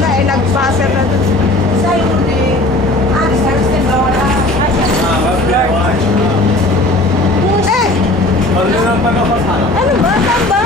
na eh, nag-buzzer na doon. Sa'yo ni Aris Harrison Laura. Eh! Ano na pa na Ano ba? Saan ba?